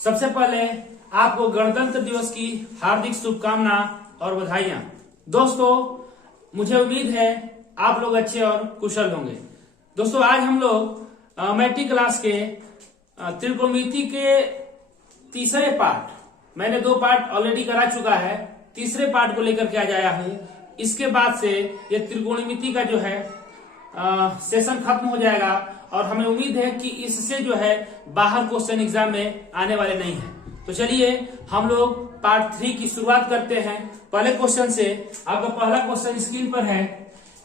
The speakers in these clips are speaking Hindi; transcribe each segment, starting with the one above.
सबसे पहले आपको गणतंत्र दिवस की हार्दिक शुभकामना और बधाइयां। दोस्तों, मुझे उम्मीद है आप लोग अच्छे और कुशल होंगे। दोस्तों, आज हम लोग मैट्रिक क्लास के त्रिकोणमिति के तीसरे पार्ट, मैंने 2 पार्ट ऑलरेडी करा चुका है, तीसरे पार्ट को लेकर के आज आया हूं। इसके बाद से ये त्रिकोणमिति का जो है सेशन खत्म हो जाएगा और हमें उम्मीद है कि इससे जो है बाहर क्वेश्चन एग्जाम में आने वाले नहीं है। तो चलिए हम लोग पार्ट 3 की शुरुआत करते हैं पहले क्वेश्चन से। आपका पहला क्वेश्चन स्क्रीन पर है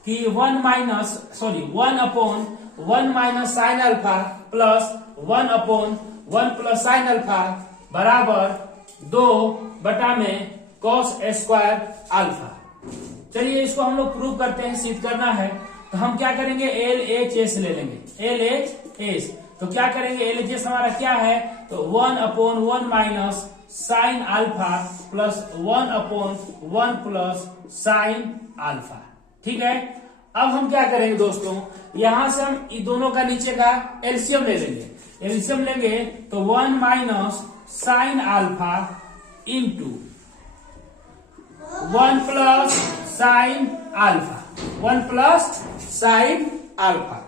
कि 1 upon 1 minus sine alpha plus 1 upon 1 plus sine alpha बराबर 2 बटा में कॉस स्क्वायर अल्फा। चलिए इसको हम लोग प्रूव करते हैं, सिद्ध करना है। तो हम क्या करेंगे, LHS ले लेंगे। LHS तो क्या करेंगे, LHS हमारा क्या है, तो 1 upon 1 minus sine alpha plus 1 upon 1 plus sine alpha. ठीक है, अब हम क्या करेंगे दोस्तों, यहां से हम इन दोनों का नीचे का एलसीएम ले लेंगे। एलसीएम लेंगे तो 1 minus sine alpha into 1 plus sine alpha, 1 plus sine alpha.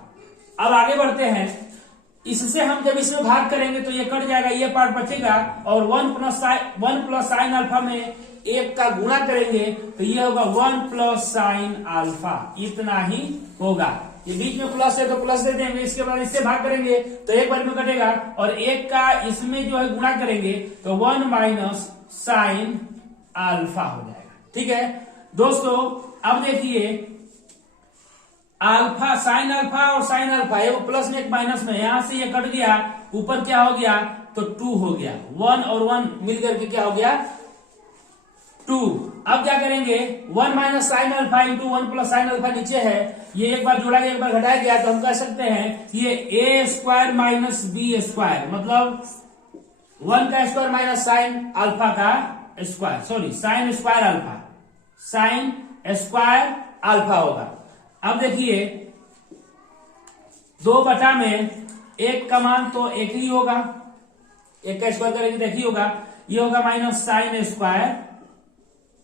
अब आगे बढ़ते हैं, इससे हम जब इसमें भाग करेंगे तो ये कट जाएगा, ये पार्ट बचेगा और 1 प्लस साइन अल्फा में 1 का गुणा करेंगे तो ये होगा 1 प्लस साइन अल्फा, इतना ही होगा। ये बीच में प्लस है तो प्लस दे देंगे, इसके बाद इससे भाग करेंगे तो एक बार में कटेगा और 1 का इसमें जो है गुणा करेंगे तो 1 माइनस साइन अल्फा हो जाएगा। ठीक है दोस्तों, अब देखिए अल्फा, साइन अल्फा और साइन अल्फा, एक प्लस में एक माइनस में, यहां से ये कट गया, ऊपर क्या हो गया तो 2 हो गया। 1 और 1 मिलकर के क्या हो गया 2। अब क्या करेंगे, 1 minus sine alpha into 1 plus sine alpha नीचे है, ये एक बार जोड़ा गया एक बार घटाया गया, तो हम कह सकते हैं कि ये A square minus B square, मतलब 1 का स्क्वायर माइनस साइन अल्फा का square, sorry sine square alpha, sign square alpha होगा। अब देखिए 2 बटा में 1 का मान तो 1 ही होगा, 1 का स्क्वायर करेंगे तो 1 ही होगा, ये होगा माइनस साइन स्क्वायर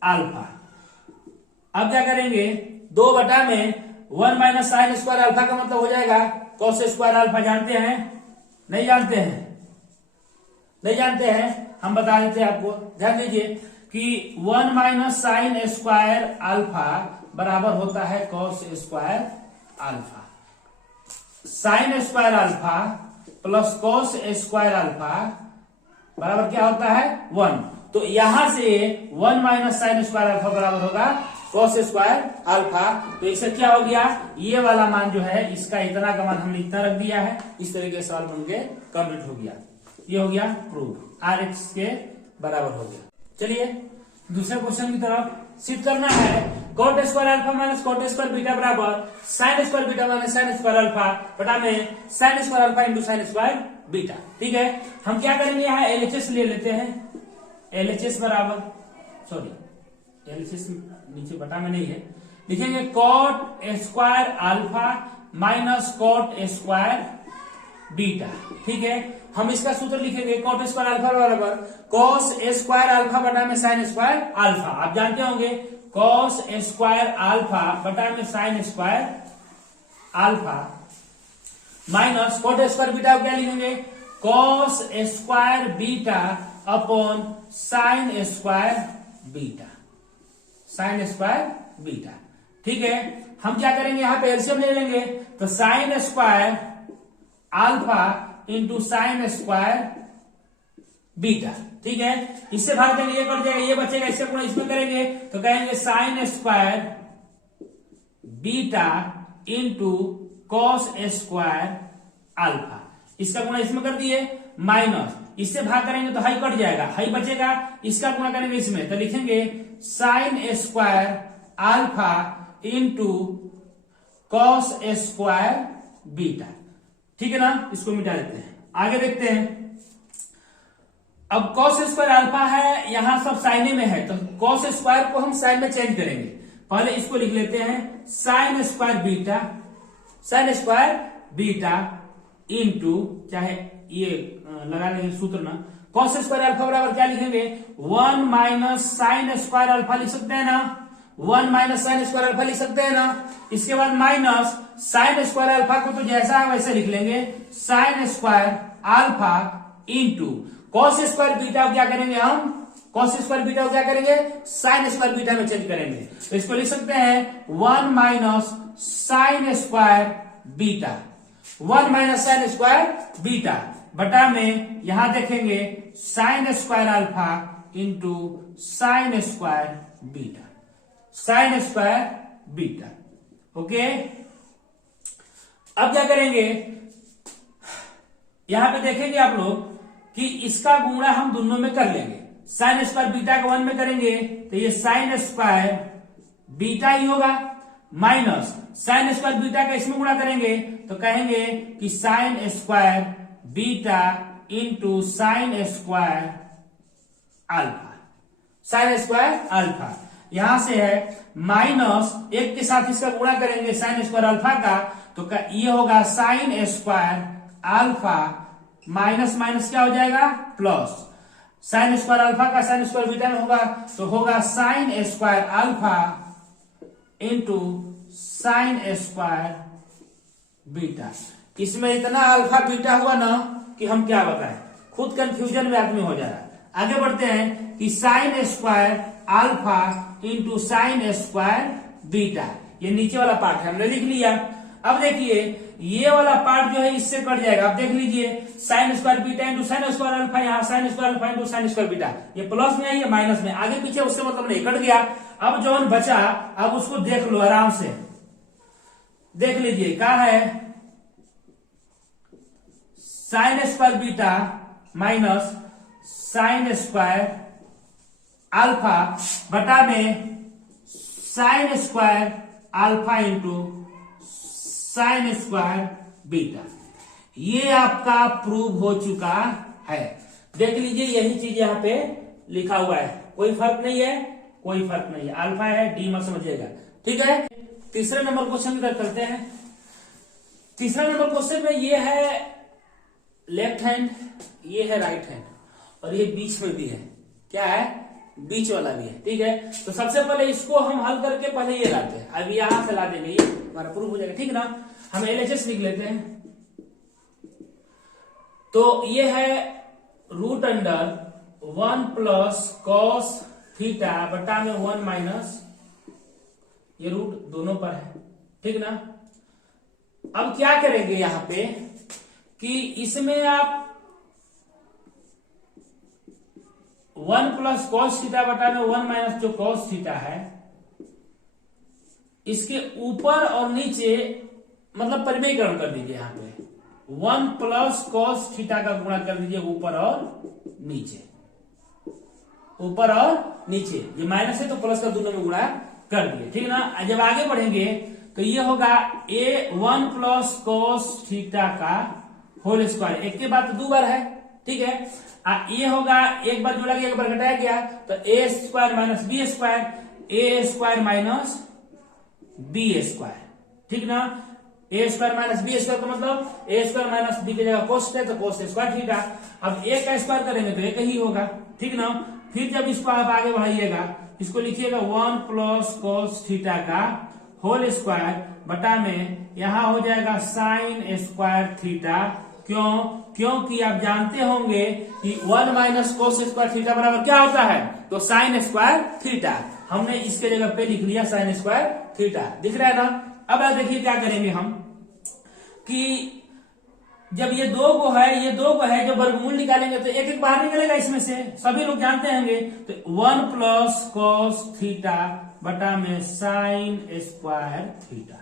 अल्फा। अब क्या करेंगे, 2 बटा में 1 माइनस साइन स्क्वायर अल्फा का मतलब हो जाएगा कॉस स्क्वायर अल्फा। जानते हैं नहीं जानते हैं, नहीं जानते हैं, हम बता देते हैं आपको। ध्यान दीजिए कि 1 माइनस साइन स्क्वायर अल्फा बराबर होता है cos square alpha. Sign square alpha plus cos square alpha बराबर क्या होता है 1। तो यहां से 1 माइनस साइन स्क्वायर अल्फा बराबर होगा कॉस स्क्वायर अल्फा। तो इससे क्या हो गया, ये वाला मान जो है इसका इतना का मान हमने इतना रख दिया है। इस तरीके से सवाल बन के कंप्लीट हो गया। ये हो गया प्रूफ, RX के बराबर हो गया। चलिए दूसरे क्वेश्चन की तरफ सिद्ध करना है। Cot square alpha minus cot square beta बराबर sine square beta minus sine square alpha बटा में sine square alpha into sine square beta. ठीक है, हम क्या करेंगे, यहाँ LHS ले लेते हैं। LHS बराबर, सॉरी LHS नीचे बटा में नहीं है, लिखेंगे cot square alpha minus cot square beta. ठीक है, हम इसका सूत्र लिखेंगे कॉट स्क्वायर अल्फा बराबर कॉस स्क्वायर अल्फा बटा में साइन स्क्वायर अल्फा। आप जानते होंगे कॉस स्क्वायर अल्फा बटा में sine square alpha minus cot square beta क्या लिखेंगे, cos square beta upon sine square beta, sine square beta. ठीक है, हम क्या करेंगे, यहां पे एलसीएम ले लेंगे तो sign square alpha into sine square beta. ठीक है, इससे भाग देंगे, ये कट जाएगा, ये बचेगा, इससे गुणा इसमें करेंगे तो कहेंगे sign square beta into cos square alpha. इसका गुणा इसमें कर दिए, माइनस इससे भाग करेंगे तो हाई कट जाएगा, हाई बचेगा, इसका गुणा करेंगे इसमें तो लिखेंगे sign square alpha into cos square beta. ठीक है ना, इसको मिटा देते हैं, आगे देखते हैं। अब कॉस स्क्वायर अल्फा है, यहां सब साइने में है तो कॉस स्क्वायर को हम साइन में चेंज करेंगे। पहले इसको लिख लेते हैं sign square beta, sine square beta into, चाहे ये लगा लेंगे सूत्र ना, कॉस स्क्वायर अल्फा बराबर क्या लिखेंगे, 1 माइनस साइन स्क्वायर अल्फा लिख सकते हैं ना, 1 माइनस साइन स्क्वायर अल्फा लिख सकते हैं ना। इसके बाद माइनस साइन स्क्वायर अल्फा को तो जैसा है वैसे लिख लेंगे, sign square alpha into cos square beta क्या करेंगे हम, कॉस स्क्वायर बीटा को क्या करेंगे, साइन स्क्वायर बीटा में चेंज करेंगे। तो इसको लिख सकते हैं 1 minus sine square beta, 1 minus sine square beta बटा में यहां देखेंगे sign square alpha into sine square beta, sine square beta. Okay, अब क्या करेंगे, यहां पे देखेंगे आप लोग कि इसका गुणा हम दोनों में कर लेंगे, साइन स्क्वायर बीटा को 1 में करेंगे तो ये साइन स्क्वायर बीटा ही होगा, माइनस साइन स्क्वायर बीटा का इसमें गुणा करेंगे तो कहेंगे कि sign square beta into sine square alpha, sign square alpha. यहां से है माइनस एक के साथ इसका गुणा करेंगे साइन स्क्वायर अल्फा का, तो ये होगा sign square alpha minus minus क्या हो जाएगा प्लस, साइन स्क्वायर अल्फा का साइन स्क्वायर बीटा में होगा तो होगा sign square alpha into sine square beta. इसमें इतना अल्फा बीटा हुआ ना कि हम क्या बताएं, खुद कंफ्यूजन में आदमी हो जा रहा है। आगे बढ़ते हैं कि sign square alpha into sine square beta, ये नीचे वाला पार्ट है हमने लिख लिया। अब देखिए ये वाला पार्ट जो है इससे कट जाएगा, आप देख लीजिए sine square beta into sine square alpha, यहाँ sine square alpha into sine square beta, ये प्लस में है ये माइनस में, आगे पीछे उससे मतलब नहीं, कट गया। अब जो बचा अब उसको देख लो आराम से, देख लीजिए क्या है, sign square beta minus sine square alpha बटा में sine square alpha into sine square beta, ये आपका प्रूव हो चुका है। देख लीजिए यही चीज यहाँ पे लिखा हुआ है, कोई फर्क नहीं है, कोई फर्क नहीं है, अल्फा है डी मत समझिएगा, ठीक है। तीसरे नंबर क्वेश्चन की करते हैं। तीसरा नंबर क्वेश्चन में ये है लेफ्ट हैंड, ये है राइट हैंड और ये बीच में भी है, क्या है, बीच वाला भी है, ठीक है। तो सबसे पहले इसको हम हल करके पहले ये लाते हैं, अब यहां से ला देंगे, ये हमारा प्रूफ हो जाएगा, ठीक ना। हम LHS लिख लेते हैं, तो ये है root under 1 plus cos theta बटा में 1 माइनस, ये रूट दोनों पर है, ठीक ना। अब क्या करेंगे यहां पे कि इसमें आप 1 प्लस कॉस थीटा बटा में 1 माइनस जो कॉस थीटा है, इसके ऊपर और नीचे मतलब परिमेयकरण कर दीजिए। यहां पे 1 प्लस कॉस थीटा का गुणा कर दीजिए ऊपर और नीचे, ऊपर और नीचे, ये माइनस है तो प्लस का दोनों में गुणा कर दिए, ठीक ना। जब आगे बढ़ेंगे तो ये होगा A1 प्लस कॉस थीटा का होल स्क्वायर, एक के बाद 2 बार है, ठीक है। ये होगा एक बार जोड़ा गया एक बार घटाया गया तो ए स्क्वायर माइनस बी स्क्वायर, ए स्क्वायर माइनस बी स्क्वायर, ठीक ना। ए स्क्वायर माइनस बी स्क्वायर का मतलब ए स्क्वायर माइनस बी की जगह कोस है तो कोस स्क्वायर थीटा। अब ए का स्क्वायर करेंगे तो एक ही होगा, ठीक ना। फिर जब इसको आप आगे बढ़ाइएगा, इसको लिखिएगा 1 प्लस कॉस थीटा का होल स्क्वायर बटा में यहां हो जाएगा साइन स्क्वायर थीटा। क्यों? क्योंकि आप जानते होंगे कि 1 माइनस कोस स्क्वायर थीटा बराबर क्या होता है, तो साइन स्क्वायर थीटा। हमने इसके जगह पे लिख लिया साइन स्क्वायर थीटा, दिख रहा है ना। अब आप देखिए क्या करेंगे हम कि जब ये 2 को है, ये 2 को है, जब वर्गमूल निकालेंगे तो एक एक बाहर निकलेगा इसमें से, सभी लोग जानते होंगे। तो 1 प्लस कॉस थीटा बटा में sine square theta,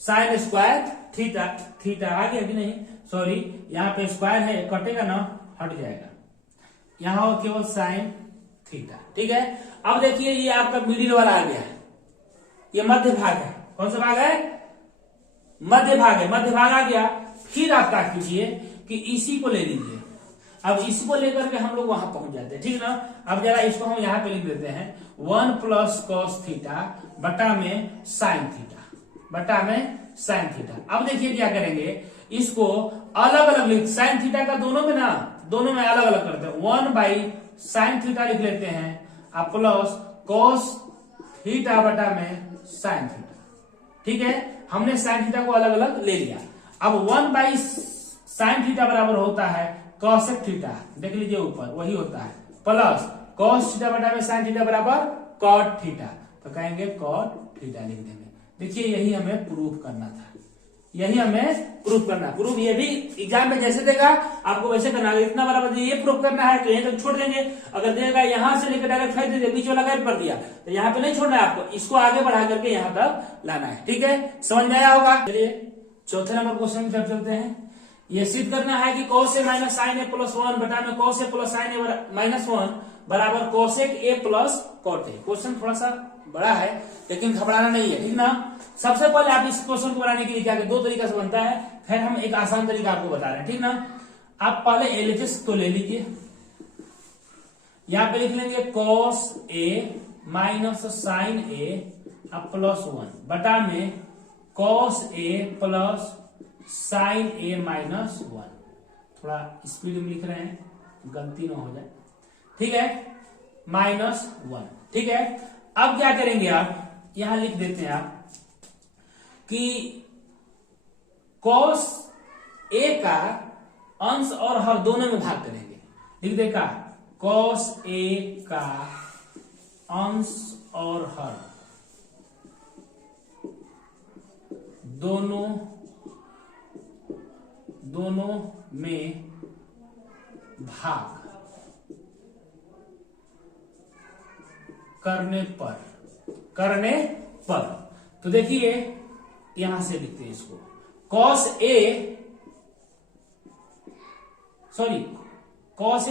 sine square theta, theta आ गया कि नहीं, सॉरी यहाँ पे स्क्वायर है, कटेगा ना, हट जाएगा, यहाँ हो केवल साइन थीटा, ठीक है। अब देखिए ये आपका मिडिल वाला आ गया है, ये मध्य भाग है, कौन सा भाग है, मध्य भाग है, मध्य भाग आ गया। फिर आप क्या कीजिए कि इसी को ले लीजिए, अब इसी को लेकर के हम लोग वहां पहुंच जाते हैं, ठीक ना। अब जरा इसको हम यहाँ पे लिख देते हैं 1 प्लस कॉस थीटा बटा में साइन थीटा, बटा में साइन थीटा। अब देखिए क्या करेंगे, इसको अलग अलग लिख, साइन थीटा का दोनों में ना दोनों में अलग अलग करते हैं, 1/sin थीटा लिख लेते हैं आप, प्लस cos थीटा बटा में sin थीटा। ठीक है, हमने sin थीटा को अलग अलग ले लिया। अब 1/sin थीटा बराबर होता है cosec थीटा, देख लीजिए ऊपर वही होता है, प्लस cos थीटा बटा में sin थीटा बराबर cot थीटा, तो कहेंगे cot थीटा लिख देंगे। देखिए यही हमें प्रूफ करना था, यही हमें प्रूफ करना। प्रूफ ये भी एग्जाम में जैसे देगा आपको वैसे करना है। इतना बराबर ये प्रूफ करना है तो यहीं तक छोड़ देंगे। अगर देगा यहां से लेकर डायरेक्ट 5 दे दिया, बीच वाला गैप कर दिया, तो यहाँ पे नहीं छोड़ना है आपको, इसको आगे बढ़ा करके यहाँ तक लाना है। ठीक है, समझ में आया होगा। चलिए चौथे नंबर क्वेश्चन की तरफ चलते हैं। ये सिद्ध करना है कि cos a minus sine A plus 1 बटा में cos a plus sine A minus 1 बराबर cosec a प्लस cot a। क्वेश्चन थोड़ा सा बड़ा है लेकिन घबराना नहीं है, ठीक ना। सबसे पहले आप इस क्वेश्चन को बनाने के लिए क्या करें, दो तरीका से बनता है, फिर हम एक आसान तरीका आपको बता रहे हैं, ठीक ना। आप पहले एलएचएस तो ले लीजिए, यहां पे लिख लेंगे cos a minus sine A plus 1 बटा में cos a plus sine A minus 1। थोड़ा स्पीड में लिख रहे हैं, गलती ना हो जाए, ठीक है, माइनस 1। ठीक है, अब क्या करेंगे आप, यहां लिख देते हैं आप कि cos a का अंश और हर दोनों में भाग करेंगे। लिख देगा cos a का अंश और हर दोनों में भाग करने पर तो देखिए यहां से लिखते हैं इसको cos a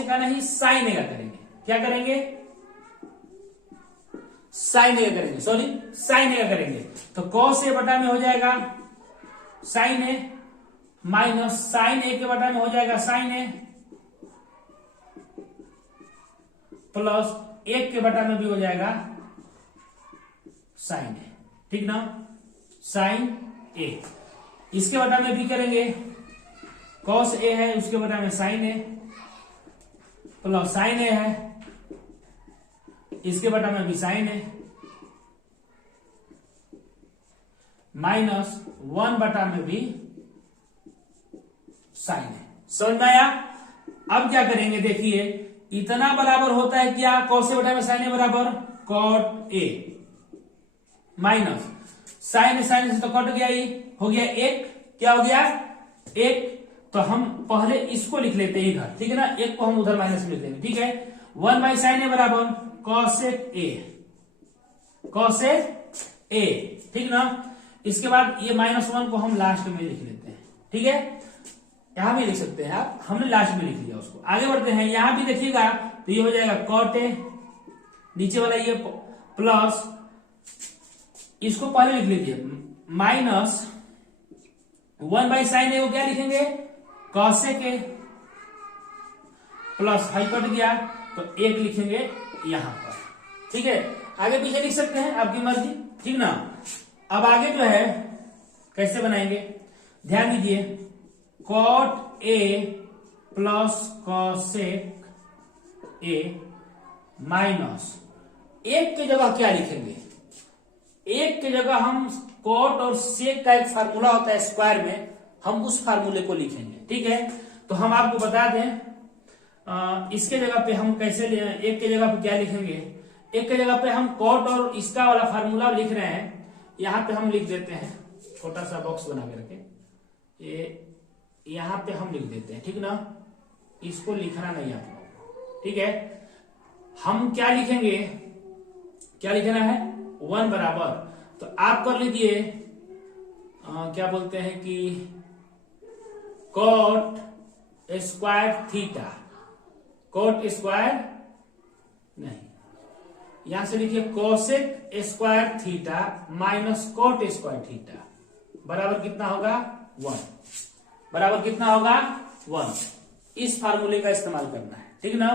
का नहीं sin a का करेंगे। क्या करेंगे, sin a का करेंगे, sin a का करेंगे। तो cos a बटा में हो जाएगा sin a minus sin a के बटा में हो जाएगा sin a प्लस 1 के बटा में भी हो जाएगा sin a, ठीक ना, sin a। इसके बटा में भी करेंगे, cos a है उसके बटा में sin a plus sin a है, इसके बटा में भी sin a माइनस 1 बटा में भी sin a। समझ में आया। अब क्या करेंगे, देखिए इतना बराबर होता है क्या, cos a बटा में sin a बराबर cot a माइनस sin से तो कट गया, ही हो गया 1, क्या हो गया 1। तो हम पहले इसको लिख लेते हैं इधर, ठीक है ना, 1 को हम उधर माइनस में लिख देंगे, ठीक है। 1/sin a बराबर cosec a, ठीक ना। इसके बाद ये -1 को हम लास्ट में लिख लेते हैं, ठीक है, यहां भी लिख सकते हैं आप, हमने लास्ट में लिख लिया उसको। आगे बढ़ते हैं, यहां भी देखिएगा तो ये हो जाएगा cot a, नीचे वाला ये प्लस, इसको पहले लिख लीजिए माइनस 1/sin a को क्या लिखेंगे cosec a plus high cut गया तो 1 लिखेंगे यहां पर, ठीक है। आगे पीछे लिख सकते हैं, आपकी मर्जी, ठीक ना। अब आगे जो है कैसे बनाएंगे, ध्यान दीजिए, cot a plus cosec a minus 1 की जगह क्या लिखेंगे, 1 की जगह हम cot और sec का एक फार्मूला होता है स्क्वायर में, हम उस फार्मूले को लिखेंगे, ठीक है। तो हम आपको बता दें, इसके जगह पे हम कैसे 1 की जगह पे क्या लिखेंगे, 1 की जगह पे हम cot और इसका वाला फार्मूला लिख रहे हैं, यहां पे हम लिख देते हैं, छोटा सा बॉक्स बना करके ये यहां पे हम लिख देते हैं, ठीक ना। इसको लिखना नहीं आप लोगों, ठीक है। हम क्या लिखेंगे, क्या लिखना है 1 बराबर, तो आप कर लीजिए क्या बोलते हैं कि cot square theta, cot square नहीं, यहां से लिखिए cosec square theta minus cot square theta बराबर कितना होगा 1, बराबर कितना होगा 1। इस फार्मूले का इस्तेमाल करना है, ठीक ना।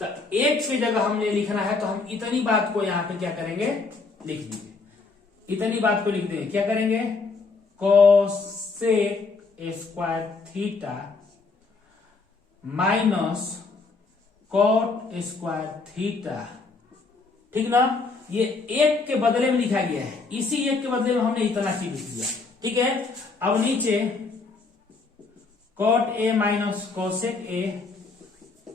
तो 1 की जगह हमने लिखना है तो हम इतनी बात को यहां पे क्या करेंगे, लिख दीजिए, इतनी बात को लिख देंगे, क्या करेंगे cosec square theta minus cot square theta, ठीक ना। ये एक के बदले में लिखा गया है, इसी एक के बदले में हमने इतना चीज लिख दिया, ठीक है। अब नीचे cot A minus cosec A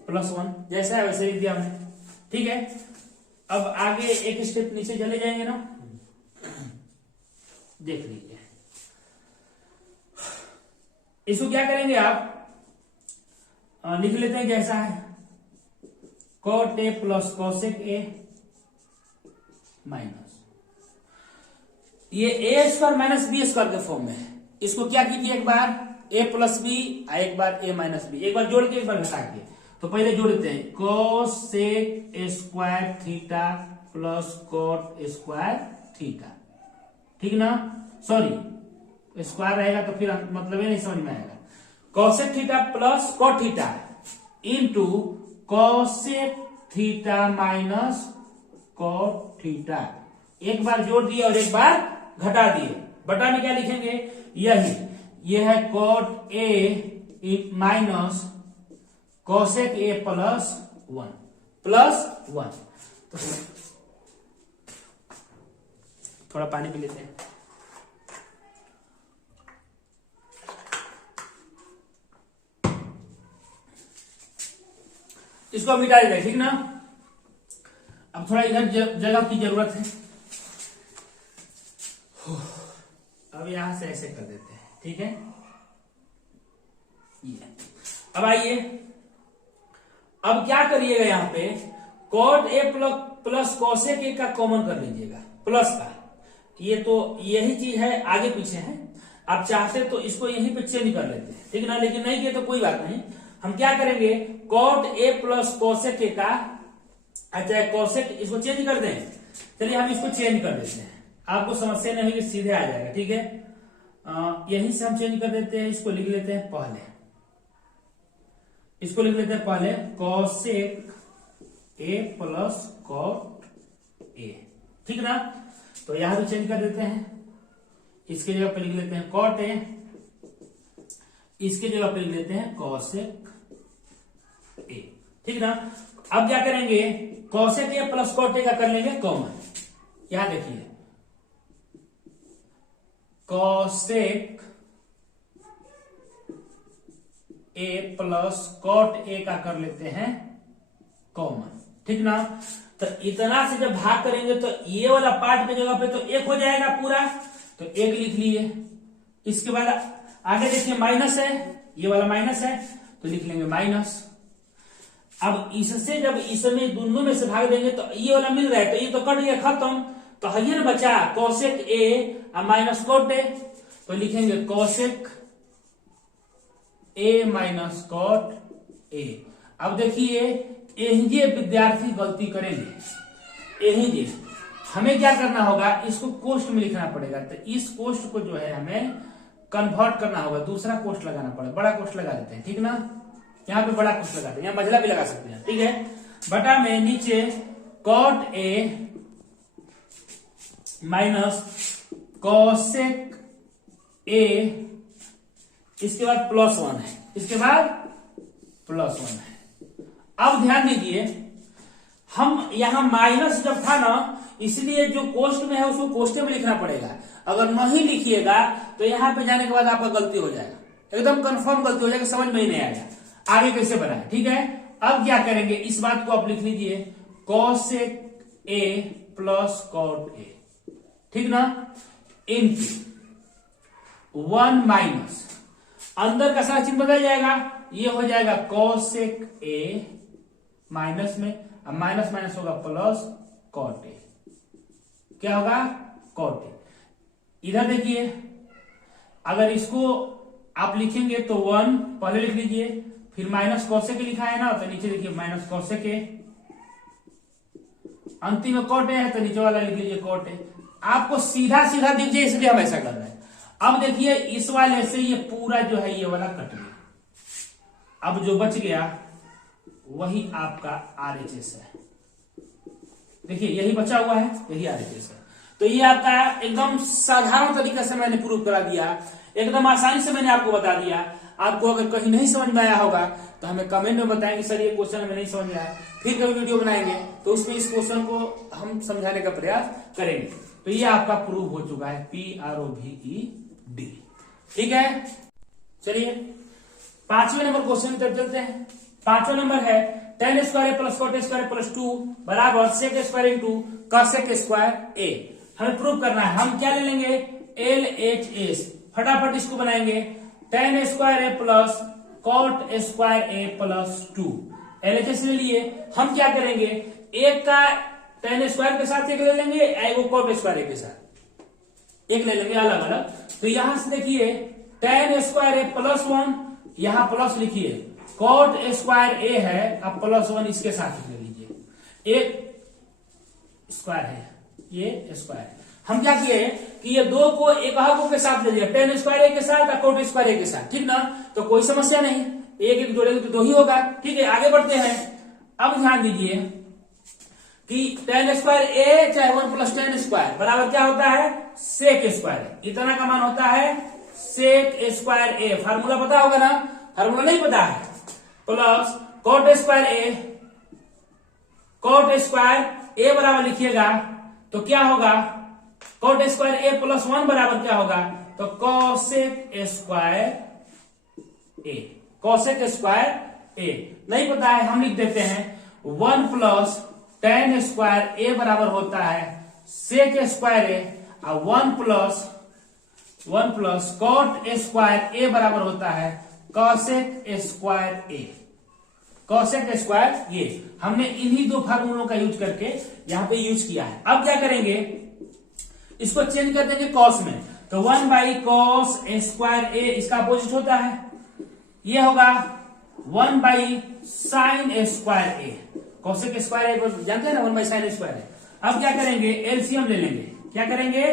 plus 1 जैसा है वैसे लिख दिया हमने, ठीक है। अब आगे एक स्टेप नीचे चले जाएंगे ना, देख लीजिए इसको क्या करेंगे आप, लिख लेते हैं जैसा है, cot A plus cosec A minus, ये A square minus B square के फॉर्म में है। इसको क्या कीजिए, एक बार ए प्लस बी, एक बार ए माइनस बी, एक बार जोड़ के एक बार घटा के। तो पहले जोड़ते हैं, cosec square theta plus cot square theta, ठीक ना। सॉरी स्क्वायर रहेगा तो फिर मतलब ही नहीं समझ में आएगा। Cosec theta plus cot theta into cosec theta minus cot theta, एक बार जोड़ दिए और एक बार घटा दिए। बटा में क्या लिखेंगे, यही ये है cot A minus cosec A plus 1 थोड़ा पानी पी लेते हैं। इसको मिटा देते हैं, ठीक ना। अब थोड़ा इधर जगह की जरूरत है, अब यहां से ऐसे कर देते हैं, ठीक है। ये अब आइए, अब क्या करिएगा, यहां पे cot A plus cosec A का कॉमन कर लीजिएगा, प्लस का। ये तो यही चीज है, आगे पीछे है। आप चाहते तो इसको यहीं पे चेंज कर लेते हैं, ठीक ना, लेकिन नहीं किए तो कोई बात नहीं। हम क्या करेंगे, cot A plus cosec A का, अच्छा कोसेक, इसको चेंज कर दें। चलिए हम इसको चेंज कर देते हैं, आपको समस्या नहीं होगी, सीधे आ जाएगा, ठीक है। यहीं से हम चेंज कर देते हैं, इसको लिख लेते हैं पहले, इसको लिख लेते हैं पहले cosec A plus cot A, ठीक ना। तो यहां भी चेंज कर देते हैं, इसके जगह पे लिख लेते हैं कॉट ए, इसके जगह पे लिख लेते हैं कोसेक ए, ठीक ना। अब क्या करेंगे, cosec A plus cot A का कर लेंगे कॉमन। यहां देखिए, cosec A plus cot A का कर लेते हैं कॉमन, ठीक ना। तो इतना से जब भाग करेंगे तो ये वाला पार्ट की जगह पे तो एक हो जाएगा पूरा, तो एक लिख लिए। इसके बाद आगे देखिए माइनस है, ये वाला माइनस है तो लिख लेंगे माइनस। अब इससे जब इसमें दोनों में से भाग देंगे तो ये वाला मिल रहा है, तो ये तो कट गया, खत्म। तो ये ना बचा cosec A minus cot A, तो लिखेंगे cosec A minus cot A. अब देखिए ये विद्यार्थी गलती करेंगे, यही हमें क्या करना होगा, इसको कोष्ट में लिखना पड़ेगा। तो इस कोष्ट को जो है हमें कन्वर्ट करना होगा, दूसरा कोष्ट लगाना पड़ेगा, बड़ा कोष्ट लगा देते हैं, ठीक ना। यहाँ पे बड़ा कोष्ट लगाते हैं, यहाँ मझला भी लगा सकते हैं, ठीक है। बटा में नीचे cot A minus cosec A, इसके बाद प्लस 1 है, इसके बाद प्लस 1 है। अब ध्यान दीजिए, हम यहां माइनस जब था ना, इसलिए जो कोष्ट में है उसको कोष्ट में लिखना पड़ेगा। अगर नहीं लिखिएगा तो यहां पे जाने के बाद आपका गलती हो जाएगा, एकदम कंफर्म गलती हो जाएगा, समझ में ही नहीं आएगा आगे कैसे बनाए, ठीक है। अब क्या करेंगे, इस बात को आप लिख लीजिए, cosec A plus cot A, ठीक ना, इनटू 1 माइनस, अंदर का सारा चिन्ह बदल जाएगा, ये हो जाएगा कोसेक ए माइनस में, अब माइनस माइनस होगा प्लस कॉट ए, क्या होगा कॉट ए। इधर देखिए, अगर इसको आप लिखेंगे तो 1 पहले लिख लीजिए, फिर माइनस कोसेक ए लिखा है ना, तो नीचे देखिए माइनस कोसेक ए, अंतिम में कॉट ए है तो नीचे वाला लिख लीजिए कॉट ए। आपको सीधा सीधा दिख जाए इसलिए हम ऐसा कर रहे हैं। अब देखिए इस वाले से ये पूरा जो है ये वाला कट गया, अब जो बच गया वही आपका आरएचएस है। देखिए यही बचा हुआ है, यही आरएचएस है। तो ये आपका एकदम साधारण तरीके से मैंने प्रूव करा दिया, एकदम आसानी से मैंने आपको बता दिया। आपको अगर कहीं नहीं समझ में आया होगा तो हमें कमेंट में बताएंगे सर ये क्वेश्चन हमें नहीं समझ में आया, फिर कभी वीडियो बनाएंगे तो उसमें इस क्वेश्चन को हम समझाने का प्रयास करेंगे। तो ये आपका प्रूव हो चुका है PROVED। ठीक है, चलिए 5वें नंबर क्वेश्चन की तरफ चलते हैं। 5वां नंबर है tan square plus cot square plus 2 बराबर sec square into cosec square a। हमें प्रूव करना है। हम क्या ले लेंगे LHS, फटाफट इसको बनाएंगे। tan स्क्वायर a प्लस cot square a plus 2 LHS ले लिए। हम क्या करेंगे, एक का tan स्क्वायर के साथ एक ले लेंगे, एक को cot स्क्वायर a के साथ एक ले लेंगे अलग अलग। तो यहां से देखिए tan स्क्वायर a प्लस 1, यहां प्लस लिखिए, cot स्क्वायर a है, अब प्लस 1 इसके साथ ले लीजिए, एक स्क्वायर है ये स्क्वायर। हम क्या किए कि ये दो को एक को के साथ ले लिया, tan स्क्वायर a के साथ और cot स्क्वायर a के साथ, ठीक ना। तो कोई समस्या नहीं, एक एक जोड़ेंगे तो 2 ही होगा। ठीक है, आगे बढ़ते हैं। अब ध्यान दीजिए कि tan स्क्वायर a चाहे 1 प्लस tan स्क्वायर बराबर क्या होता है sec स्क्वायर। इतना का मान होता है sec स्क्वायर a। फार्मूला पता होगा ना, फार्मूला नहीं पता है, plus cot square a, cot square a बराबर लिखिएगा तो क्या होगा, cot स्क्वायर a प्लस 1 बराबर क्या होगा, तो cosec square a, cosec square a। नहीं पता है, हम लिख देते हैं 1 प्लस tan स्क्वायर a बराबर होता है sec स्क्वायर a, और 1 प्लस cot स्क्वायर a बराबर होता है cosec square a। cosec square ये हमने इन्हीं दो फार्मूलों का यूज करके यहां पे यूज किया है। अब क्या करेंगे, इसको चेंज कर देंगे cos में, तो 1 बाई cos स्क्वायर a इसका अपोजिट होता है, ये होगा 1 by sine square a। cosec square a जानते हैं ना, 1 बाई साइन स्क्वायर a। अब क्या करेंगे, एलसीएम ले लेंगे। क्या करेंगे,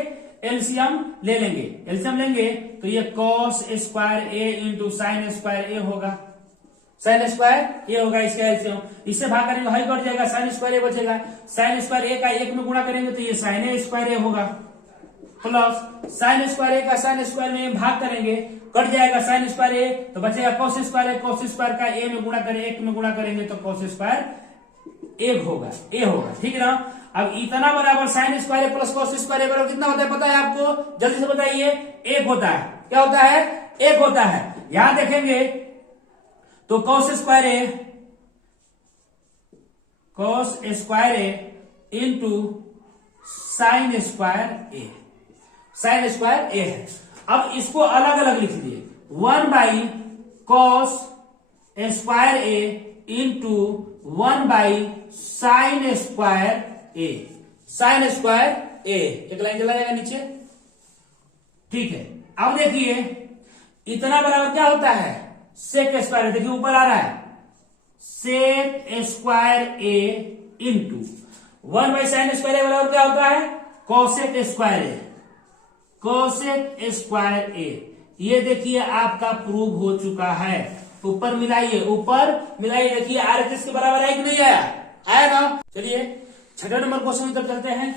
एलसीएम ले लेंगे। एलसीएम लेंगे तो ये cos square a into sine square a होगा, साइन स्क्वायर ये होगा इसका एलसीएम। इससे भाग करेंगे हाई कट जाएगा, साइन स्क्वायर ए बचेगा। साइन स्क्वायर ए का 1 में गुणा करेंगे तो ये साइन ए स्क्वायर ए होगा, प्लस साइन स्क्वायर ए का साइन स्क्वायर में भाग करेंगे, कट जाएगा साइन स्क्वायर ए तो बचेगा कॉस स्क्वायर ए। कॉस स्क्वायर का ए में गुणा करें, 1 में गुणा करेंगे तो कॉस स्क्वायर ए होगा, ए होगा। ठीक है ना। अब इतना बराबर sine square A plus cos square A बराबर कितना होता है पता है आपको, जल्दी से बताइए। 1 होता है। क्या होता है, 1 होता है। यहां देखेंगे तो cos square A into sine square A, sine square A है। अब इसको अलग अलग लिख दिए, 1 by cos square A into 1 by sine square A, sine square A. एक लाइन चला जाएगा नीचे, ठीक है। अब देखिए इतना बराबर क्या होता है, सेक स्क्वायर। देखिए ऊपर आ रहा है sec square A into 1 by sine square A बराबर क्या होता है, cosec square A, cosec square A. ये देखिए आपका प्रूव हो चुका है। ऊपर मिलाइए, ऊपर मिलाइए, देखिए आरएचएस के बराबर है कि नहीं आया, आया ना। चलिए 6वां नंबर क्वेश्चन की तरफ चलते हैं।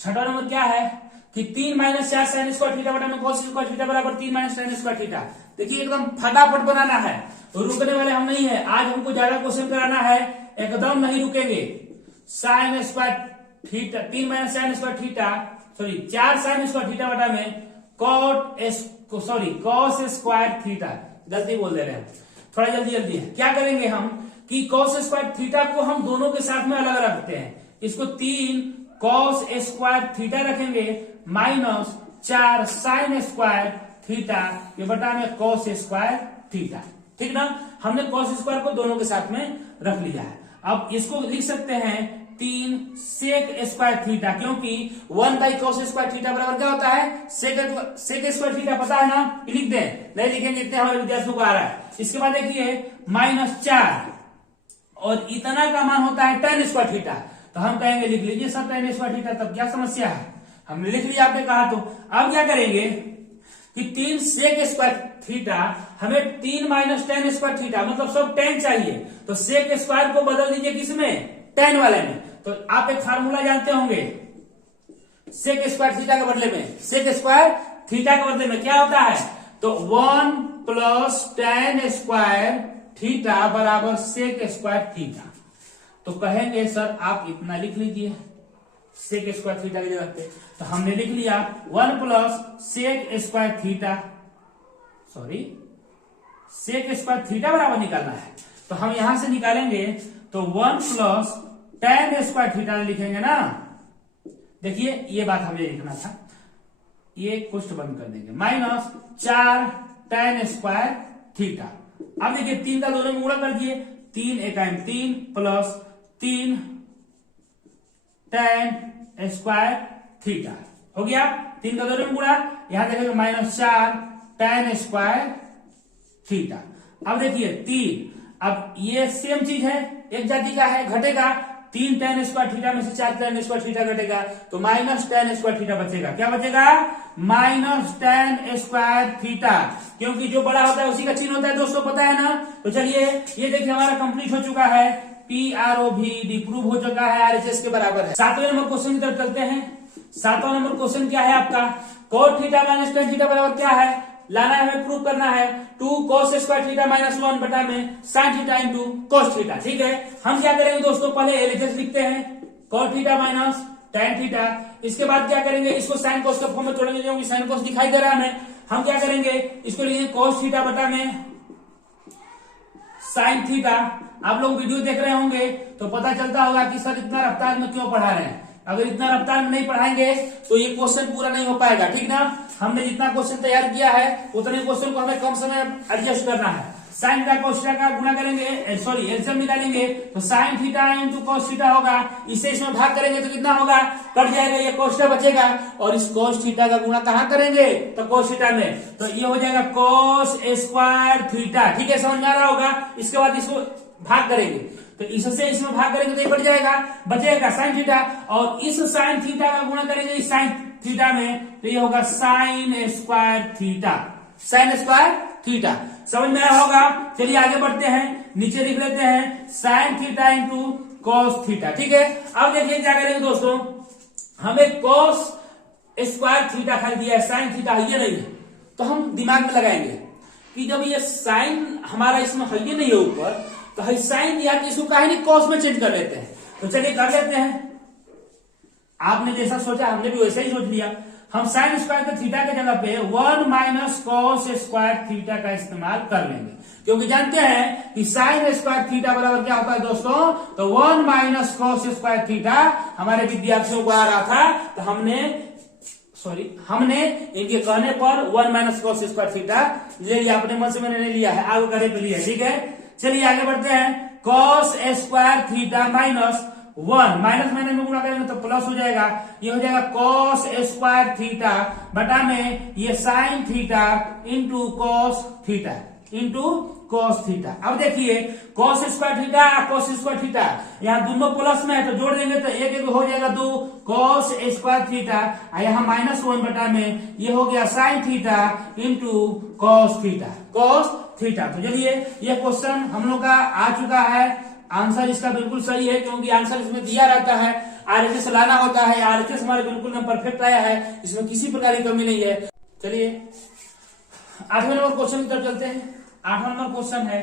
6वां नंबर क्या है कि 3 माइनस 4 साइन स्क्वायर थीटा बटा में कॉस स्क्वायर थीटा बराबर 3 माइनस साइन स्क्वायर थीटा। देखिए एकदम फटाफट बनाना है, रुकने वाले हम नहीं है। आज हमको ज्यादा क्वेश्चन कराना है, एकदम नहीं रुकेंगे। Sign square theta 3 minus sine square theta, sorry 4 sign square theta बटा में कॉस स्क्वायर थीटा। गलती बोल दे रहे हैं, थोड़ा जल्दी जल्दी है। क्या करेंगे हम कि कॉस स्क्वायर थीटा को हम दोनों के साथ में अलग रखते हैं। इसको 3 कॉस स्क्वायर थीटा रखेंगे माइनस 4 साइन स्क्वायर थीटा ये बटा में कॉस स्क्वायर थीटा। ठीक ना, हमने कॉस स्क्वायर को दोनों के साथ में रख लिया है। अब इसको लिख सकते हैं 3 सेक स्क्वायर थीटा, क्योंकि 1 बाई कॉस स्क्वायर थीटा बराबर क्या होता है, सेक स्क्वायर थीटा। पता है ना, लिख दें, नहीं लिखेंगे इतने हमारे विद्यार्थियों को आ रहा है। इसके बाद देखिए माइनस 4 और इतना का मान होता है tan स्क्वायर थीटा। तो हम कहेंगे लिख लीजिए सब tan स्क्वायर थीटा, तब क्या समस्या है, हमने लिख लिया, आपने कहा। तो अब क्या करेंगे कि 3 सेक स्क्वायर थीटा, हमें 3 माइनस tan स्क्वायर थीटा, मतलब सब tan चाहिए। तो सेक स्क्वायर को बदल दीजिए किसमें, tan वाले में। तो आप एक फार्मूला जानते होंगे, सेक स्क्वायर थीटा के बदले में, सेक स्क्वायर थीटा के बदले में क्या होता है, तो 1 प्लस tan स्क्वायर थीटा बराबर सेक स्क्वायर थीटा। तो कहेंगे सर आप इतना लिख लीजिए सेक स्क्वायर थीटा की जगह पे। तो हमने लिख लिया 1 plus sec square theta, sorry sec square theta बराबर निकालना है। तो हम यहां से निकालेंगे तो 1 प्लस tan स्क्वायर थीटा लिखेंगे ना। देखिए ये बात हमें लिखना था, ये कुछ बंद कर देंगे, माइनस 4 tan स्क्वायर थीटा। अब देखिए 3 का दोनों में गुणा कर दिए, 3 एकाएम 3 प्लस 3 tan स्क्वायर थीटा हो गया। 3 का दोनों में गुणा, यहां देखेंगे माइनस 4 tan स्क्वायर थीटा। अब देखिए 3, अब ये सेम चीज है, एक जाति का है, घटेगा 3 tan स्क्वायर थीटा में से 4 tan स्क्वायर थीटा घटेगा तो माइनस tan स्क्वायर थीटा बचेगा। क्या बचेगा? माइनस tan स्क्वायर थीटा, क्योंकि जो बड़ा होता है उसी का चिन्ह होता है दोस्तों, पता है ना। तो चलिए ये देखिए हमारा कंप्लीट हो चुका है, PROVD प्रूव हो चुका है, RHS के बराबर है। 7वें नंबर क्वेश्चन की तरफ चलते हैं। 7वां नंबर क्वेश्चन क्या है आपका? cot theta minus tan theta बराबर क्या है लाना है, हमें प्रूव करना है 2 cos स्क्वायर थीटा माइनस 1 बटा में sin theta into cos theta. ठीक है, हम क्या करेंगे दोस्तों, पहले LHS लिखते हैं cot theta minus tan theta. इसके बाद क्या करेंगे, इसको sin cos के फॉर्म में तोड़ेंगे, क्योंकि sin cos दिखाई दे रहा है हमें। हम क्या करेंगे, इसको लिखेंगे cos थीटा बटा में sin थीटा। आप लोग वीडियो देख रहे होंगे तो पता चलता होगा कि सर इतना रफ्तार में क्यों पढ़ा रहे हैं। अगर इतना रफ्तार में नहीं पढ़ाएंगे तो ये क्वेश्चन पूरा नहीं हो पाएगा, ठीक ना। हमने जितना क्वेश्चन तैयार किया है उतने क्वेश्चन को हमें कम समय एडजस्ट करना है। साइन थीटा cos थीटा का गुणा करेंगे, सॉरी एलसीएम निकालेंगे तो sin theta into cos theta होगा। इसे इसमें भाग करेंगे तो कितना होगा, कट जाएगा, ये cos थीटा बचेगा और इस cos थीटा का गुणा कहाँ करेंगे, तो cos थीटा में। तो ये हो जाएगा cos स्क्वायर थीटा। ठीक है, समझ में आ रहा होगा। इसके बाद इसको भाग करेंगे तो इससे इसमें भाग करेंगे तो ये बढ़ जाएगा, बचेगा sin थीटा, और इस sin थीटा का गुणा करेंगे इस sin थीटा में तो ये होगा sin square theta, sin square theta. समझ में आया होगा। चलिए आगे बढ़ते हैं, नीचे लिख लेते हैं sin theta into cos theta. ठीक है, अब देखिए क्या करेंगे दोस्तों, हमें cos स्क्वायर थीटा खाली दिया है, sin थीटा ये नहीं है। तो हम दिमाग में लगाएंगे कि जब ये sin हमारा इसमें है नहीं है ऊपर, तो है साइन दिया कि इसको काहे नहीं cos में चेंज कर लेते हैं। तो चलिए कर लेते हैं, आपने जैसा सोचा हमने भी वैसा ही सोच लिया। हम साइन स्क्वायर के थीटा के जगह पे 1 माइनस cos स्क्वायर थीटा का इस्तेमाल कर लेंगे, क्योंकि जानते हैं कि साइन स्क्वायर थीटा बराबर क्या होता है दोस्तों, तो 1 माइनस cos स्क्वायर थीटा हमारे विद्यार्थियों को आ रहा था। तो हमने इनके कहने पर 1 माइनस cos स्क्वायर थीटा ले लिया, अपने मन से मैंने नहीं लिया है, आगे करे पे लिया। ठीक है, चलिए आगे बढ़ते हैं। cos square theta minus 1, minus minus में गुणा करेंगे तो प्लस हो जाएगा, ये हो जाएगा cos स्क्वायर थीटा बटा में ये sin theta into cos theta into cos theta. अब देखिए cos square theta cos square theta यहाँ दोनों प्लस में है तो जोड़ देंगे तो एक एक हो जाएगा 2 cos स्क्वायर थीटा, यहाँ -1 बटा में ये हो गया sin theta into cos theta cos theta. तो चलिए ये क्वेश्चन हम लोग का आ चुका है, आंसर इसका बिल्कुल सही है, क्योंकि आंसर इसमें दिया रहता है, RHS लाना होता है, RHS हमारे बिल्कुल में परफेक्ट आया है, इसमें किसी प्रकार की कमी नहीं है। चलिए 8वें नंबर क्वेश्चन की तरफ चलते हैं। 8वां नंबर क्वेश्चन है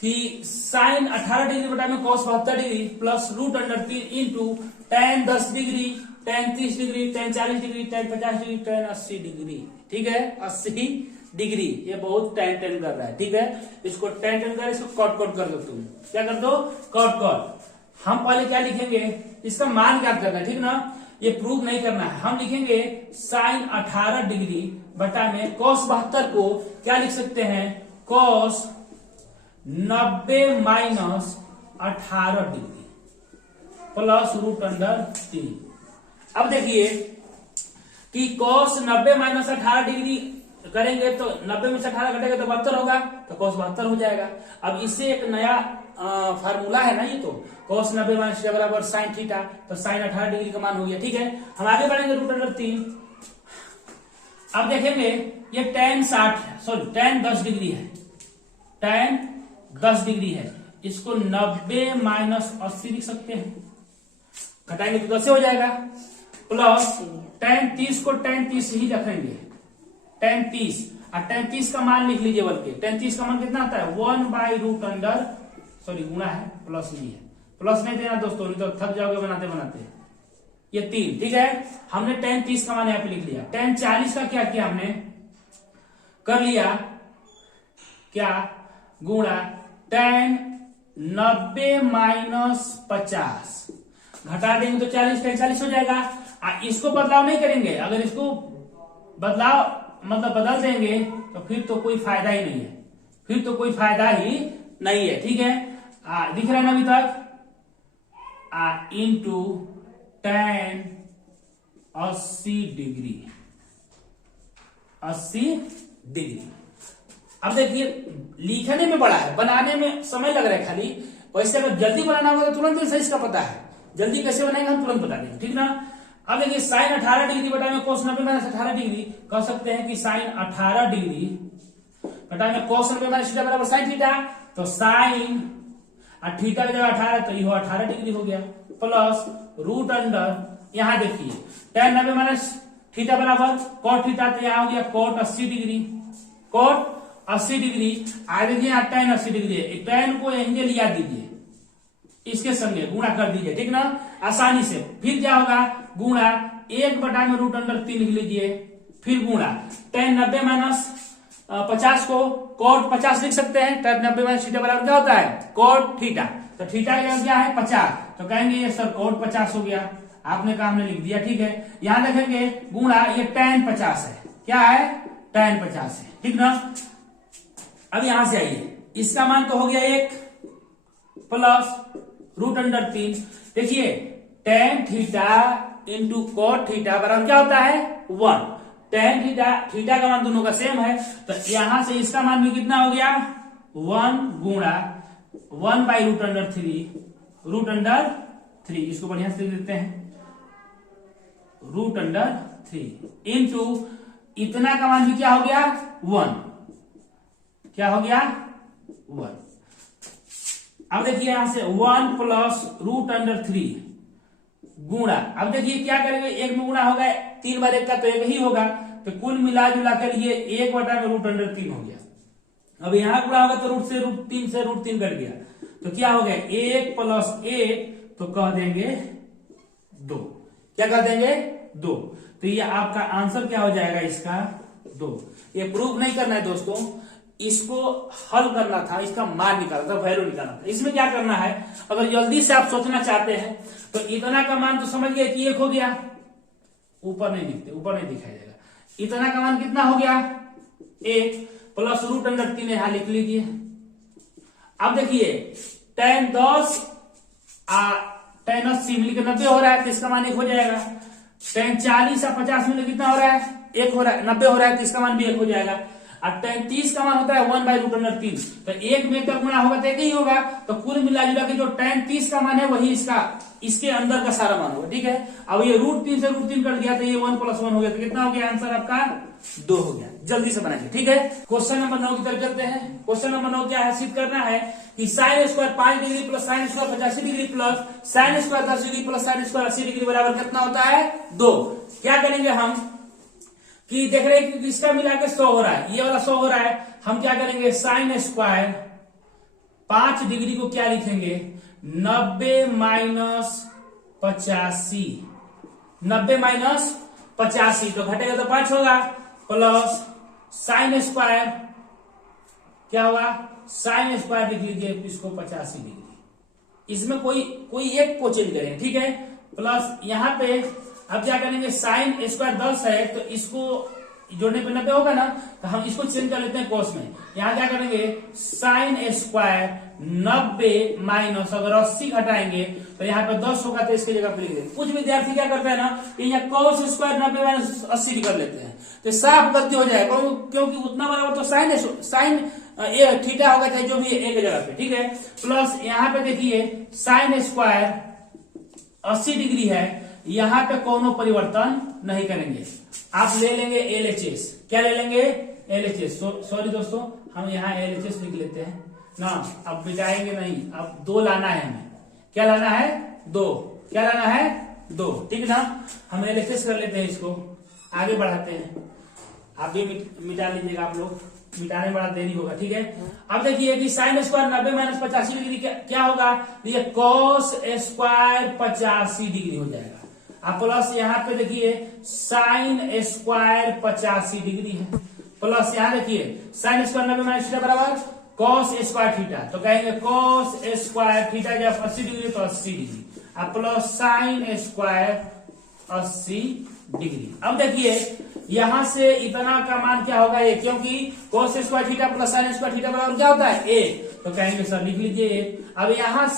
कि साइन 18 डिग्री बटा में cos 72 degree plus √3 into tan 10 degree tan 30 degree tan 40 degree tan 50 degree tan 80 degree. ठीक है, 80 डिग्री, ये बहुत tan कर रहा है। ठीक है, इसको tan कर, इसको कॉट कर दो, तुम क्या कर दो, कॉट। हम पहले क्या लिखेंगे, इसका मान क्या करना है, ठीक ना, ये प्रूव नहीं करना है। हम लिखेंगे साइन 18 डिग्री बटा में cos 72 को क्या लिख सकते हैं, cos 90 माइनस 18 डिग्री प्लस √3। अब देखिए कि cos 90 माइनस 18 डिग्री करेंगे तो 90 में से 18 घटेगा तो 72 होगा, तो cos 72 हो जाएगा। अब इससे एक नया फार्मूला है ना, ये तो cos 90 माइनस बराबर sin थीटा, तो sin 18 डिग्री का मान हो गया। ठीक है, हम आगे बढ़ेंगे √3। अब देखेंगे ये tan 10 डिग्री है, tan 10 डिग्री है, इसको 90 माइनस 80 लिख सकते हैं, घटाएंगे तो 10 हो जाएगा, प्लस tan 30 को tan 30 ही रखेंगे, tan 30। और tan 30 का मान लिख लीजिए, बल्कि tan 30 का मान कितना आता है 1/√अंडर, सॉरी गुणा है, प्लस नहीं है, प्लस नहीं देना दोस्तों, नहीं तो थक जाओगे बनाते बनाते। ये 3, ठीक है। हमने tan 30 का मान यहाँ पे लिख लिया। tan 40 का क्या किया हमने, कर लिया क्या, गुणा tan 90 - 50, घटा देंगे तो 40, tan 40 हो जाएगा। इसको बदलाव नहीं करेंगे, अगर इसको बदलाव मतलब बदल देंगे तो फिर तो कोई फायदा ही नहीं है, फिर तो कोई फायदा ही नहीं है, ठीक है। दिख रहा है ना अभी तक, इंटू tan 80 डिग्री, 80 डिग्री। अब देखिए लिखने में बड़ा है, बनाने में समय लग रहा है खाली, वैसे अगर जल्दी बनाना होगा तो तुरंत सही इसका पता है, जल्दी कैसे बनाएंगे हम तुरंत बता देंगे, ठीक ना। अब देखिए साइन 18 डिग्री बटा में कोस 90 - 18 डिग्री, कह सकते हैं कि साइन 18 डिग्री बटा में कोस 90 - थीटा बराबर साइन थीटा, तो साइन थीटा की जगह 18 तो ये 18 डिग्री हो गया, प्लस रूट अंडर, यहाँ देखिए tan 90 - थीटा बराबर cot थीटा, तो यहाँ हो गया cot 80 डिग्री, cot 80 डिग्री। आगे देखिए यहाँ tan 80 डिग्री है, tan को एंगल याद दीजिए, इसके संगे गुणा कर दीजिए, ठीक ना, आसानी से। फिर क्या होगा, गुणा 1/√3 लिख लीजिए, फिर गुणा tan 90 - 50 को cot 50 लिख सकते हैं, tan 90 - थीटा बराबर क्या होता है cot थीटा, तो थीटा क्या है 50, तो कहेंगे ये सर cot 50 हो गया, आपने कहा हमने लिख दिया, ठीक है। यहां देखेंगे गुणा ये tan 50 है, क्या है tan 50 है, ठीक ना। अब यहां से आइए, इसका मान तो हो गया 1 प्लस √3, देखिए tan theta into cot theta बराबर क्या होता है 1, tan थीटा का मान दोनों का सेम है, तो यहां से इसका मान भी कितना हो गया 1 गुणा 1/√3, इसको बढ़िया से लिख देते हैं, √3 इंटू इतना का मान भी क्या हो गया 1, क्या हो गया 1। अब देखिए यहां से 1 प्लस √3 गुणा, अब देखिए क्या करेंगे, एक में गुणा होगा, 3 बार 1 का तो 1 ही होगा, तो कुल मिला जुला कर ये 1/√3 हो गया। अब यहां गुणा होगा तो √3 से √3 कट गया, तो क्या हो गया 1 + 1, तो कह देंगे 2, क्या कह देंगे 2, तो ये आपका आंसर क्या हो जाएगा इसका 2। ये प्रूफ नहीं करना है दोस्तों, इसको हल करना था, इसका मान निकालना था, वैल्यू निकालना था। इसमें क्या करना है, अगर जल्दी से आप सोचना चाहते हैं तो इतना का मान तो समझ गए कि 1 हो गया, ऊपर नहीं दिखते, ऊपर नहीं दिखाई देगा, इतना का मान कितना हो गया 1 प्लस √3 यहां लिख लीजिए। अब देखिए tan 10 tan 80 मिलकर 90 हो रहा है, तो इसका मान 1 हो जाएगा। tan 40 और 50 मिलकर कितना हो रहा है 1 हो रहा है, 90 हो रहा है, तो इसका मान भी 1 हो जाएगा। और tan 30 का मान होता है 1/√3, तो 1 में का गुणा होगा तो 1 ही होगा, तो कुल मिला जुला के जो tan 30 का मान है वही इसका इसके अंदर का सारा मान होगा, ठीक है। अब ये √3 से √3 कट गया, तो ये 1 + 1 हो गया, तो कितना हो गया आंसर आपका 2 हो गया। जल्दी से बनाइए, ठीक है। क्वेश्चन नंबर 9 की तरफ चलते हैं। क्वेश्चन नंबर 9 क्या है, सिद्ध करना है कि sin square 5 degree plus sin square 85 degree plus sin square 10 degree plus sin square 80 degree बराबर कितना होता है 2। क्या करेंगे हम कि देख रहे हैं कि इसका मिला के 100 हो रहा है, ये वाला 100 हो रहा है, हम क्या करेंगे sin स्क्वायर 5 डिग्री को क्या लिखेंगे 90 - 85, 90 - 85, तो घटेगा तो 5 होगा, प्लस sin स्क्वायर क्या होगा sin स्क्वायर लिख लीजिए इसको 85 डिग्री, इसमें कोई एक को चेंज करेंगे, ठीक है। प्लस यहां पे अब क्या करेंगे sin स्क्वायर 10 है, तो इसको जोड़ने पे 90 होगा ना, तो हम इसको चेंज कर लेते हैं कोस में। यहां क्या करेंगे sin स्क्वायर 90 माइनस अगर 80 घटाएंगे तो यहाँ पे 10 होगा, तो इसकी जगह पे लिख देंगे। कुछ विद्यार्थी क्या करते हैं ना, यहाँ cos स्क्वायर 90 माइनस 80 कर लेते हैं, तो साफ गलती हो जाएगा, क्योंकि उतना बराबर तो साइन थीटा होगा, चाहे जो भी एक जगह पे, ठीक है। प्लस यहाँ पे देखिए sin स्क्वायर 80 डिग्री है, यहाँ पे कोनो परिवर्तन नहीं करेंगे, आप ले लेंगे LHS, क्या ले लेंगे LHS, सॉरी दोस्तों हम यहाँ LHS लिख लेते हैं ना, अब बिटाएंगे नहीं, अब 2 लाना है हमें, क्या लाना है 2, क्या लाना है 2, ठीक ना। हम LHS कर लेते हैं, इसको आगे बढ़ाते हैं। आप भी मिटा लीजिएगा, आप लोग मिटाने में बड़ा देरी होगा, ठीक है। अब देखिए कि साइन स्क्वायर 90 माइनस 85 डिग्री क्या होगा, ये कॉस स्क्वायर 85 डिग्री हो जाएगा। अब प्लस यहाँ पे देखिए साइन स्क्वायर 85 डिग्री है, प्लस यहाँ देखिए साइन स्क्वायर 90 माइनस थीटा बराबर कॉस स्क्वायर थीटा, तो कहेंगे कॉस स्क्वायर थीटा जब 80 डिग्री तो 80 डिग्री, अब प्लस साइन स्क्वायर 80 डिग्री। अब देखिए यहां से इतना का मान क्या होगा ए, क्योंकि cos square theta plus sign square theta बराबर क्या होता है ए, तो कहेंगे सर लिख लीजिए ए। अब यहां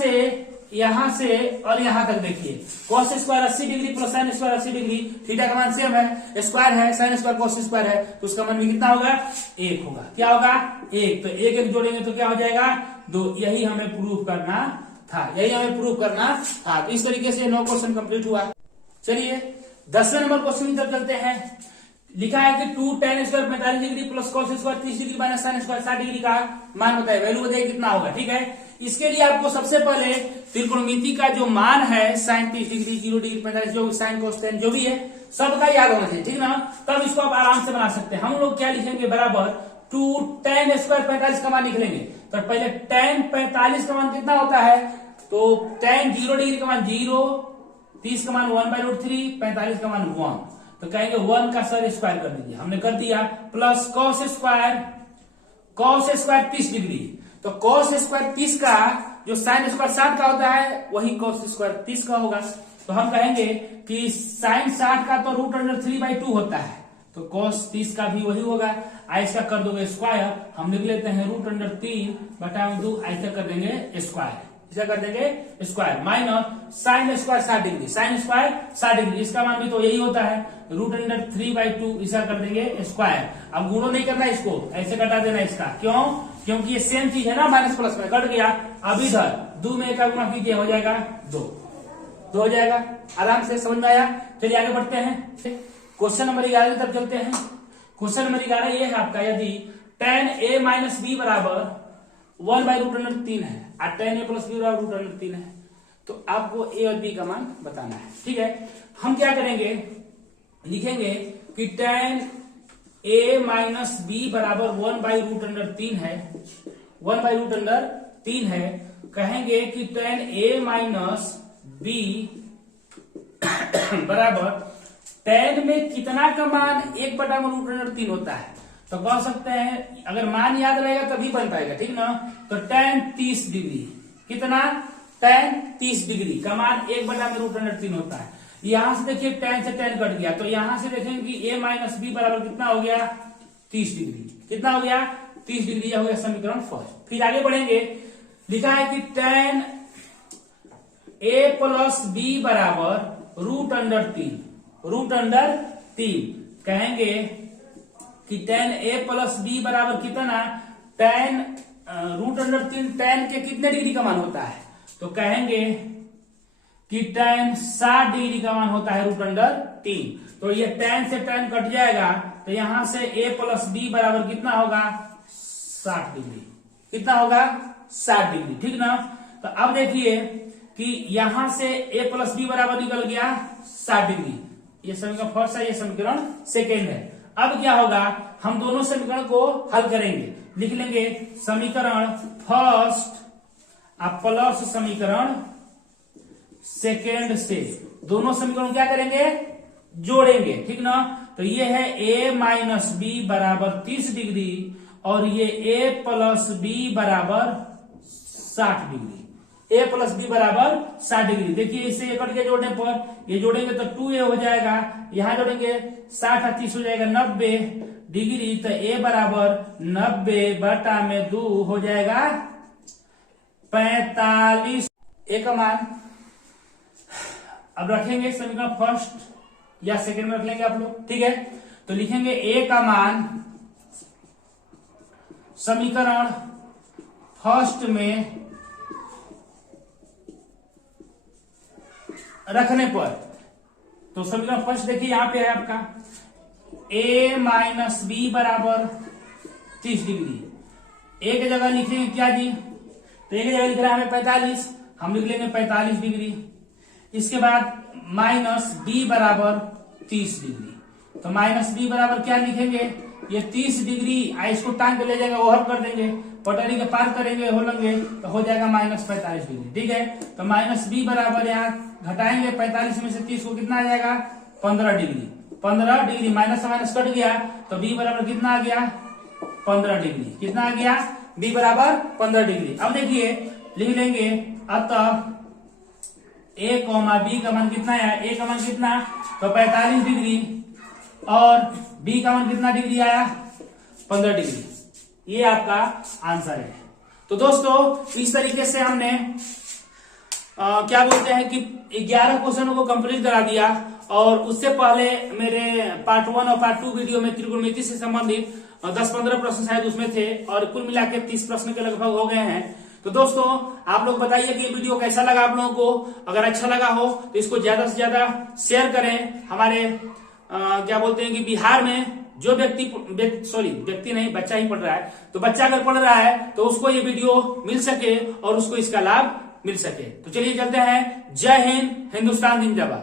से और यहां तक देखिए cos square 80 degree plus sine square 80 degree, theta का मान सेम है, स्क्वायर है, साइन स्क्वायर cos स्क्वायर है, तो उसका मान भी कितना होगा 1 होगा। क्या होगा 1, तो 1 1 जोड़ेंगे तो क्या हो जाएगा 2। यही हमें प्रूव करना था, तो इस तरीके से 9 क्वेश्चन कंप्लीट हुआ। चलिए 10वें नंबर क्वेश्चन की तरफ चलते हैं। लिखा है कि 2 tan square 45 degree plus cos square 30 degree minus sine square 60 degree का मान बताए, वैल्यू बताइए कितना होगा, ठीक है। इसके लिए आपको सबसे पहले त्रिकोणमिति का जो मान है साइन 30 डिग्री 0 डिग्री 45 जो साइन cos tan जो भी है सबका याद होना चाहिए, ठीक ना, तब इसको आप आराम से बना सकते हैं। हम लोग क्या लिखेंगे बराबर 2 tan स्क्वायर 45 का मान लिख लेंगे, तो पहले tan 45 का मान कितना होता है, तो tan 0 डिग्री का मान 0, 30 का मान 1/√3, 45 का मान 1, तो कहेंगे 1 का सर स्क्वायर कर दीजिए, हमने कर दिया, प्लस cos स्क्वायर 30 डिग्री, तो cos स्क्वायर 30 का जो साइन स्क्वायर 60 का होता है वही cos स्क्वायर 30 का होगा, तो हम कहेंगे कि साइन 60 का तो √3/2 होता है, तो cos 30 का भी वही होगा। ऐसा कर दोगे स्क्वायर, हम लिख लेते हैं √3/2, ऐसा कर देंगे स्क्वायर, इसे कर देंगे square, minus sine square 60 degree, sine square 60 degree इसका मान भी तो यही होता है √3/2, इसे कर देंगे स्क्वायर। अब गुणो नहीं करना, इसको ऐसे कटा देना इसका, क्यों, क्योंकि ये सेम चीज है ना, माइनस प्लस में कट गया। अब इधर 2 में का गुणा कीजिए, हो जाएगा 2 हो जाएगा, आराम से समझ में आया। चलिए आगे बढ़ते हैं, क्वेश्चन नंबर 11 की तरफ चलते हैं। क्वेश्चन नंबर 11 ये है आपका, यदि tan a माइनस b बराबर 1/√3 है और tan a प्लस b बराबर √3 है, तो आपको a और b का मान बताना है, ठीक है। हम क्या करेंगे, लिखेंगे कि tan a माइनस b बराबर 1/√3 है, 1/√3 है, कहेंगे कि tan a माइनस b बराबर tan में कितना का मान 1/√3 होता है, तो कह सकते हैं अगर मान याद रहेगा तभी बन पाएगा, ठीक ना, तो tan 30 डिग्री, कितना tan 30 डिग्री का मान 1/√3 होता है। यहां से देखिए tan से tan कट गया, तो यहां से देखेंगे कि a माइनस b बराबर कितना हो गया 30 डिग्री, कितना हो गया 30 डिग्री, यह हो गया समीकरण फर्स्ट। फिर आगे बढ़ेंगे, लिखा है कि tan a प्लस b बराबर √3, कहेंगे कि tan a प्लस b बराबर कितना, tan √3 tan के कितने डिग्री का मान होता है, तो कहेंगे कि tan 60 डिग्री का मान होता है √3, तो ये tan से tan कट जाएगा, तो यहां से a प्लस b बराबर कितना होगा 60 डिग्री, कितना होगा 60 डिग्री, ठीक ना। तो अब देखिए कि यहां से a प्लस b बराबर निकल गया 60 डिग्री, ये समीकरण फर्स्ट है, ये समीकरण सेकेंड है। अब क्या होगा, हम दोनों समीकरण को हल करेंगे, लिख लेंगे समीकरण फर्स्ट प्लस समीकरण सेकेंड से दोनों समीकरण क्या करेंगे, जोड़ेंगे, ठीक ना। तो ये है a माइनस b बराबर 30 डिग्री और ये a प्लस b बराबर 60 डिग्री, a प्लस b बराबर 60 डिग्री। देखिए इसे कट के जोड़ने पर, ये जोड़ेंगे तो 2a हो जाएगा, यहां जोड़ेंगे 60 और 30 हो जाएगा 90 डिग्री, तो a बराबर 90/2 हो जाएगा 45 a का मान। अब रखेंगे समीकरण फर्स्ट या सेकंड में रख लेंगे आप लोग, ठीक है। तो लिखेंगे a का मान समीकरण फर्स्ट में रखने पर, तो समीकरण फर्स्ट देखिए यहां पे है आपका a माइनस b बराबर 30 डिग्री, a की जगह लिखेंगे क्या जी, तो a की जगह लिख रहा है हमें 45, हम लिख लेंगे 45 डिग्री, इसके बाद माइनस b बराबर 30 डिग्री, तो माइनस b बराबर क्या लिखेंगे ये 30 डिग्री इसको टांग के ले जाएगा, ओवर कर देंगे, पटरी के पार करेंगे, हो लेंगे तो हो जाएगा -45 डिग्री। ठीक है, तो -b बराबर यहाँ घटाएंगे 45 में से 30 को कितना आ जाएगा 15 डिग्री। 15 डिग्री माइनस से माइनस कट गया तो b बराबर कितना आ गया 15 डिग्री। कितना आ गया b बराबर 15 डिग्री। अब देखिए लिख लेंगे अतः a, b का मान कितना है, a का मान कितना तो 45 डिग्री और b का मान कितना डिग्री आया 15 डिग्री। ये आपका आंसर है। तो दोस्तों इस तरीके से हमने क्या बोलते हैं कि 11 क्वेश्चनों को कंप्लीट करा दिया। और उससे पहले मेरे पार्ट 1 और पार्ट 2 वीडियो में त्रिकोणमिति से संबंधित 10-15 प्रश्न शायद उसमें थे और कुल मिला के 30 प्रश्न के लगभग हो गए हैं। तो दोस्तों आप लोग बताइए कि वीडियो कैसा लगा आप लोगों को। अगर अच्छा लगा हो तो इसको ज्यादा से ज्यादा शेयर करें। हमारे क्या बोलते हैं कि बिहार में जो व्यक्ति नहीं, बच्चा ही पढ़ रहा है, तो बच्चा अगर पढ़ रहा है तो उसको ये वीडियो मिल सके और उसको इसका लाभ मिल सके। तो चलिए चलते हैं। जय हिंद, हिंदुस्तान जिंदाबाद।